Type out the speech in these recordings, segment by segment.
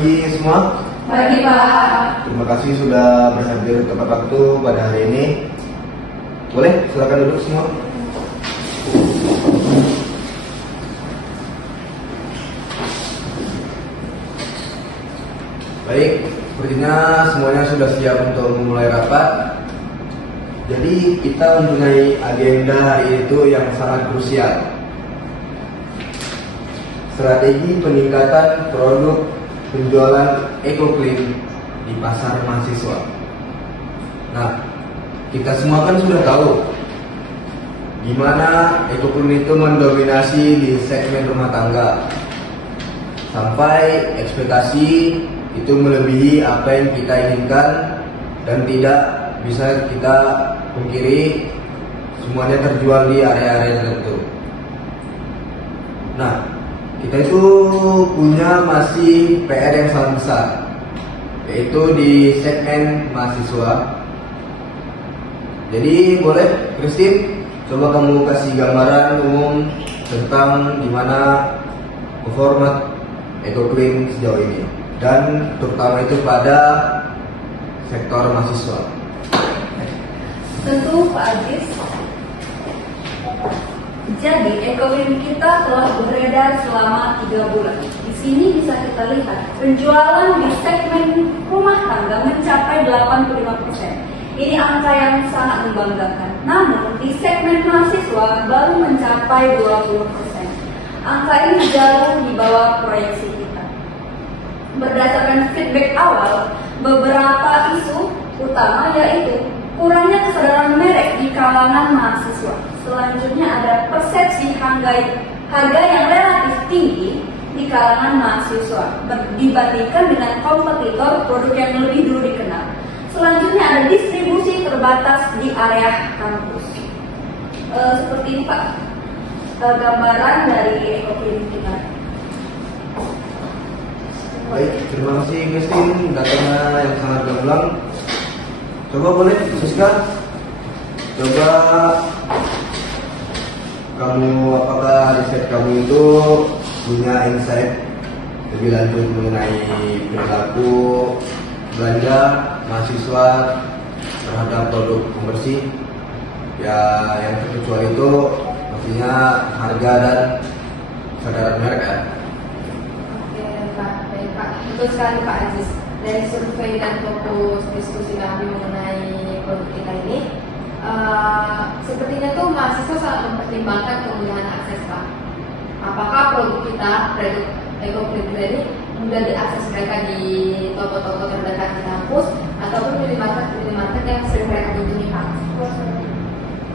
pagi semua. Pagi Pak. Terima kasih sudah berhadir tepat waktu pada hari ini. Boleh silakan duduk semua. Baik, sepertinya semuanya sudah siap untuk memulai rapat. Jadi kita mempunyai agenda hari itu yang sangat krusial. Strategi peningkatan produk penjualan EcoClean di pasar mahasiswa. Nah, kita semua kan sudah tahu di mana EcoClean itu mendominasi di segmen rumah tangga. Sampai ekspektasi itu melebihi apa yang kita inginkan dan tidak bisa kita pungkiri semuanya terjual di area-area tertentu. Nah, kita itu punya masih PR yang sangat besar, yaitu di segmen mahasiswa. Jadi boleh Christine, coba kamu kasih gambaran umum tentang gimana performa EcoClean sejauh ini, dan terutama itu pada sektor mahasiswa. Tentu Pak Agis. Jadi EcoClean kita telah beredar selama 3 bulan. Di sini bisa kita lihat penjualan di segmen rumah tangga mencapai 85%. Ini angka yang sangat membanggakan. Namun di segmen mahasiswa baru mencapai 20%. Angka ini jauh di bawah proyeksi kita. Berdasarkan feedback awal, beberapa isu utama yaitu kurangnya kesadaran merek di kalangan mahasiswa. Selanjutnya ada persepsi harga yang relatif tinggi di kalangan mahasiswa dibandingkan dengan kompetitor produk yang lebih dulu dikenal. Selanjutnya ada distribusi terbatas di area kampus. Seperti ini Pak, gambaran dari EcoClean kita. Baik, terima kasih Christine, datanya yang sangat gamblang. Coba boleh Siska, coba kamu, apakah riset kamu itu punya insight lebih lanjut mengenai perilaku belanja mahasiswa terhadap produk pembersih ya, yang terkecuali itu pastinya harga dan kesadaran merek ya. Oke Pak, baik Pak, betul sekali Pak Aziz. Dari survei dan fokus diskusi kami mengenai produk kita ini, sepertinya tuh mahasiswa sangat mempertimbangkan kemudahan akses Pak. Apakah produk kita, produk EcoClean kita ini mudah diakses mereka di toko-toko terdekat di kampus ataupun minimarket yang sering mereka kunjungi Pak.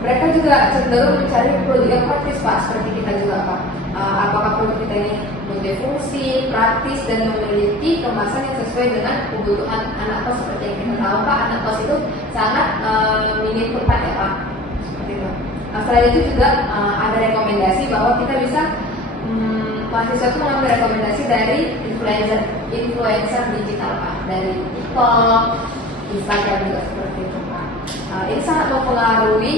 Mereka juga cenderung mencari produk yang praktis Pak, seperti kita juga Pak. Apakah produk kita ini multifungsi, praktis, dan memiliki kemasan yang sesuai dengan kebutuhan anak kos. Seperti yang kita tahu Pak, anak kos itu sangat minim tempat ya Pak, seperti itu. Selain itu juga ada rekomendasi bahwa kita bisa mahasiswa itu mengambil rekomendasi dari influencer digital Pak, dari TikTok, Instagram juga seperti itu Pak. Ini sangat mempengaruhi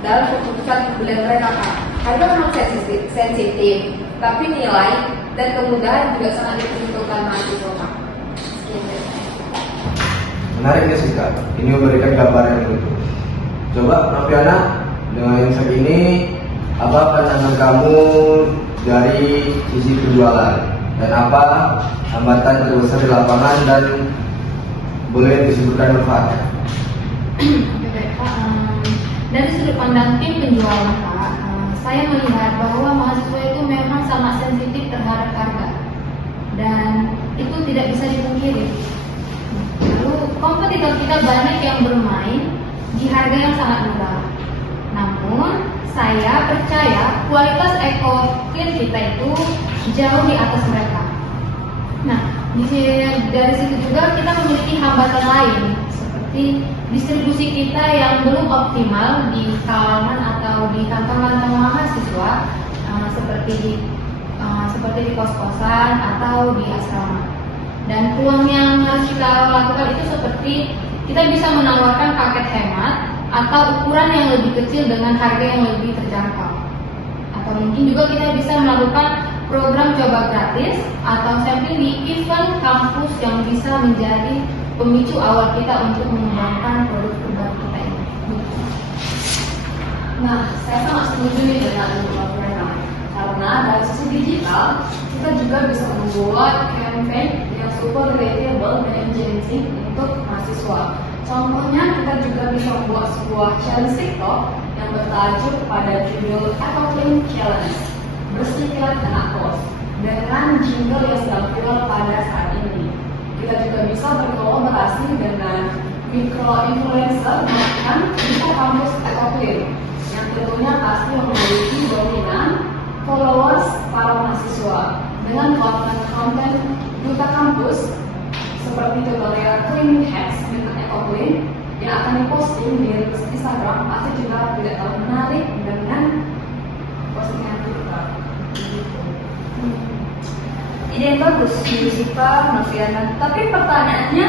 dalam keputusan pembelian mereka Pak. Harga memang sensitif, tapi nilai dan kemudahan juga sangat diperhitungkan mahasiswa Pak. Menarik ya Siska, ini memberikan gambaran yang utuh. Coba Noviana, dengan insight ini apa pandangan kamu dari sisi penjualan dan apa hambatan terbesar di lapangan, dan boleh disebutkan manfaatnya? Dari sudut pandang tim penjualan Pak, saya melihat bahwa mahasiswa itu memang sangat sensitif terhadap harga dan itu tidak bisa dipungkiri. Lalu kompetitor kita banyak yang bermain di harga yang sangat murah. Namun saya percaya kualitas EcoClean kita itu jauh di atas mereka. Nah, dari situ juga kita memiliki hambatan lain, seperti distribusi kita yang belum optimal di kalangan atau di kantong-kantong mahasiswa, seperti di kos-kosan atau di asrama. Dan peluang yang harus kita lakukan itu seperti kita bisa menawarkan paket hemat atau ukuran yang lebih kecil dengan harga yang lebih terjangkau. Atau mungkin juga kita bisa melakukan program coba gratis atau sampling di event kampus yang bisa menjadi pemicu awal kita untuk mengembangkan produk terbaru kita ini. Nah, saya sangat setuju nih dengan Mbak Fiona, karena dari sisi digital kita juga bisa membuat campaign yang super relatable dan engaging untuk mahasiswa. Contohnya kita juga bisa membuat sebuah challenge TikTok yang bertajuk pada judul Eco Clean Challenge bersihkan kena kos dengan jingle yang sedang viral pada saat ini. Kita juga bisa berkolaborasi dengan micro influencer melakukan kita kampus Eco Clean yang tentunya pasti memiliki dominan followers para mahasiswa dengan konten duta kampus seperti tutorial cleaning hacks dengan EcoClean yang akan diposting di Instagram pasti juga tidak terlalu menarik dengan postingan kita. Ide yang bagus, Bu Sipa, Mas Yana. Tapi pertanyaannya,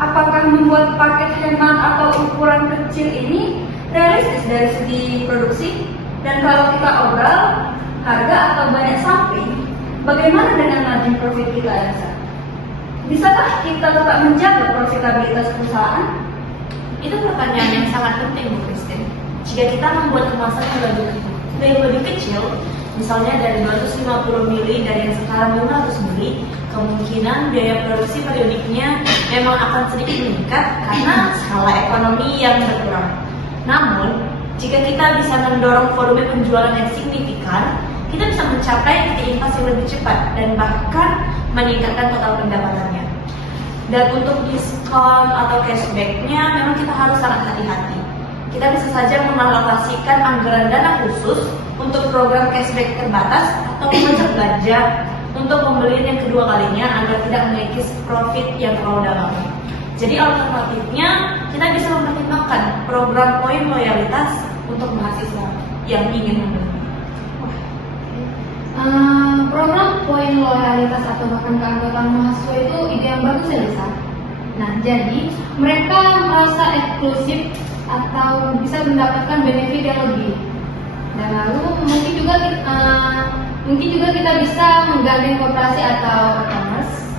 apakah membuat paket hemat atau ukuran kecil ini realistis dari segi produksi? Dan kalau kita obral harga atau banyak samping, bagaimana dengan margin profit kita, Elsa? Bisakah kita tetap menjaga profitabilitas perusahaan? Itu pertanyaan yang sangat penting, Bu Christine. Jika kita membuat kemasan yang lebih kecil, misalnya dari 250 mili dari yang sekarang 500 mili, kemungkinan biaya produksi periodiknya memang akan sedikit meningkat karena skala ekonomi yang berkurang. Namun, jika kita bisa mendorong volume penjualan yang signifikan, kita bisa mencapai titik impas yang lebih cepat dan bahkan meningkatkan total pendapatannya. Dan untuk diskon atau cashback-nya memang kita harus sangat hati-hati. Kita bisa saja mengalokasikan anggaran dana khusus untuk program cashback terbatas atau memecah belanja untuk pembelian yang kedua kalinya agar tidak mengikis profit yang terlalu dalam. Jadi alternatifnya kita bisa mempertimbangkan program poin loyalitas untuk mahasiswa yang ingin membeli. Program poin loyalitas atau bahkan keanggotaan mahasiswa itu ide yang bagus ya, Lisa. Nah, jadi mereka merasa eksklusif atau bisa mendapatkan benefit yang lebih. Dan lalu mungkin juga kita bisa menggandeng koperasi atau e-commerce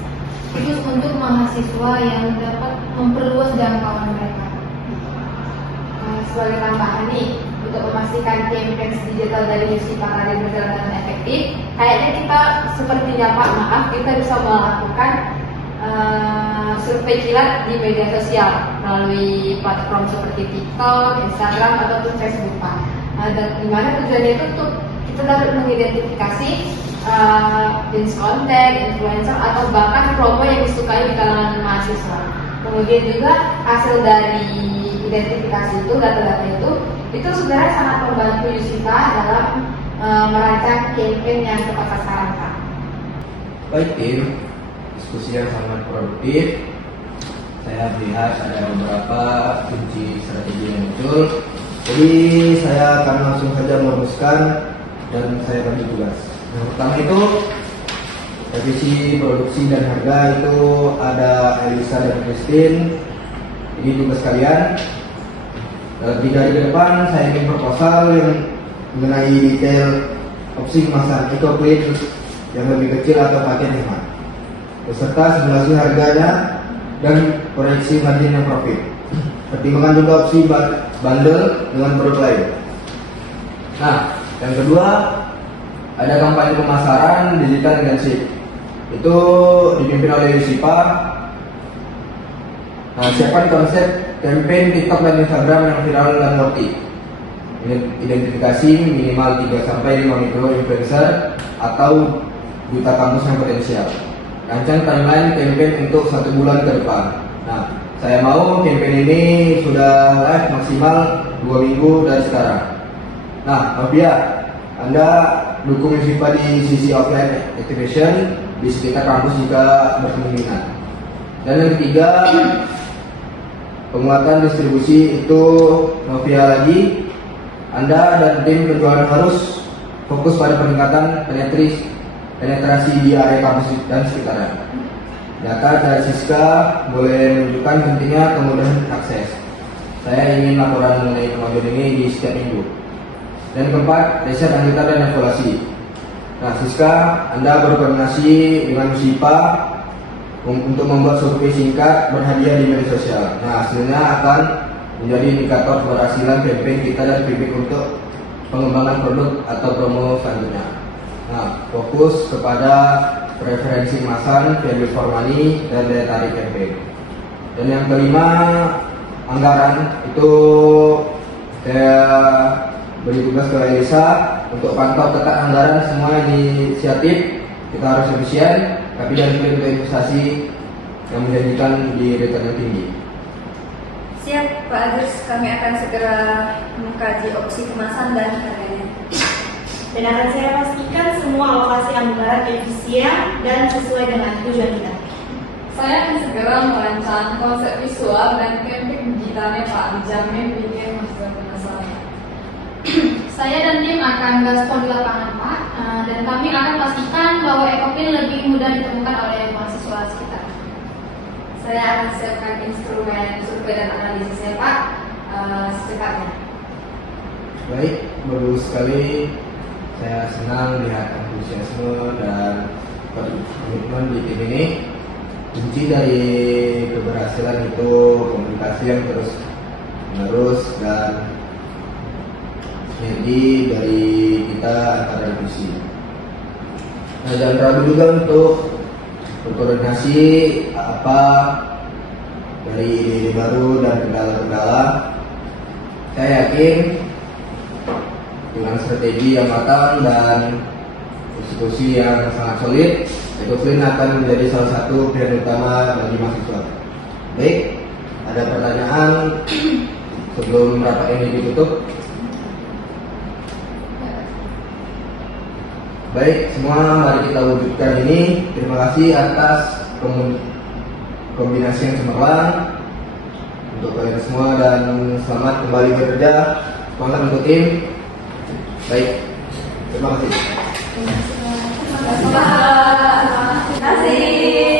khusus untuk mahasiswa yang dapat memperluas jangkauan mereka. Sebagai tambahan nih, untuk memastikan campaign digital dari Yusi Pakari berjalan dengan efektif, kayaknya kita sepertinya kita bisa melakukan survei kilat di media sosial melalui platform seperti TikTok, Instagram ataupun Facebook, Pak. Dan dimana tujuannya itu untuk kita dapat mengidentifikasi jenis konten, influencer atau bahkan promo yang disukai di kalangan mahasiswa. Kemudian juga hasil dari identifikasi itu, data-data itu sebenarnya sangat membantu Yusita dalam merancang campaign yang tepat sasaran, Pak. Baik tim, diskusi yang sangat produktif. Saya melihat ada beberapa kunci strategi yang muncul. Jadi saya akan langsung saja merumuskan dan saya bagi tugas. Yang pertama itu revisi produksi dan harga itu ada Elisa dan Christine. Ini tugas kalian. Dalam 3 hari ke depan saya ingin proposal yang mengenai detail opsi kemasan EcoClean yang lebih kecil atau paket hemat, beserta simulasi harganya dan proyeksi margin yang profit. Pertimbangan juga opsi bundle dengan produk lain. Nah, yang kedua ada kampanye pemasaran digital intensif. Itu dipimpin oleh Yusipa. Nah, siapkan konsep campaign TikTok dan Instagram yang viral dan worthy. Identifikasi minimal 3-5 mikro influencer atau duta kampus yang potensial. Rancang timeline campaign untuk 1 bulan ke depan. Nah, saya mau campaign ini sudah live maksimal 2 minggu dari sekarang. Nah, Novia, Anda dukung Yusipa di sisi offline activation di sekitar kampus jika berkemungkinan. Dan yang ketiga, penguatan distribusi itu Novia lagi. Anda dan tim penjualan harus fokus pada peningkatan penetrasi di area kampus dan sekitarnya. Data dari Siska boleh menunjukkan pentingnya kemudahan akses. Saya ingin laporan mengenai kemajuan ini di setiap minggu. Dan keempat, riset lanjutan dan evaluasi. Nah, Siska, Anda berkoordinasi dengan Yusipa untuk membuat survei singkat berhadiah di media sosial. Nah, hasilnya akan menjadi indikator keberhasilan campaign kita dan pivot untuk pengembangan produk atau promo selanjutnya. Nah, fokus kepada preferensi kemasan, value for money, dan daya tarik campaign. Dan yang kelima, anggaran. Itu saya beri tugas ke Elisa untuk pantau ketat anggaran semua inisiatif. Kita harus efisien, tapi jangan lupa untuk investasi yang menjanjikan di return yang tinggi. Siap, Pak Agus. Kami akan segera mengkaji opsi kemasan dan harganya. Dan akan saya pastikan semua alokasi anggaran efisien dan sesuai dengan tujuan kita. Saya akan segera merancang konsep visual dan campaign digitalnya Pak, dijamin bikin hasil pengesahannya. Saya dan tim akan gaspol di lapangan, Pak, dan kami akan pastikan bahwa Ecopin lebih mudah ditemukan oleh mahasiswa sekitar. Saya akan siapkan instrumen survei dan analisisnya Pak, secepatnya. Baik, bagus sekali. Saya senang lihat antusiasme dan komitmen di tim ini. Kunci dari keberhasilan itu komunikasi yang terus menerus dan sinergi dari kita antara divisi. Nah, jangan ragu juga untuk berkoordinasi apa dari ide-ide baru dan kendala-kendala. Saya yakin dengan strategi yang matang dan eksekusi yang sangat solid, Ecopin akan menjadi salah satu pilihan utama bagi mahasiswa. Baik, ada pertanyaan sebelum rapat ini ditutup? Baik, semua mari kita wujudkan ini. Terima kasih atas kombinasi yang cemerlang untuk kalian semua dan selamat kembali bekerja. Semangat untuk tim. Baik, terima kasih. Terima kasih.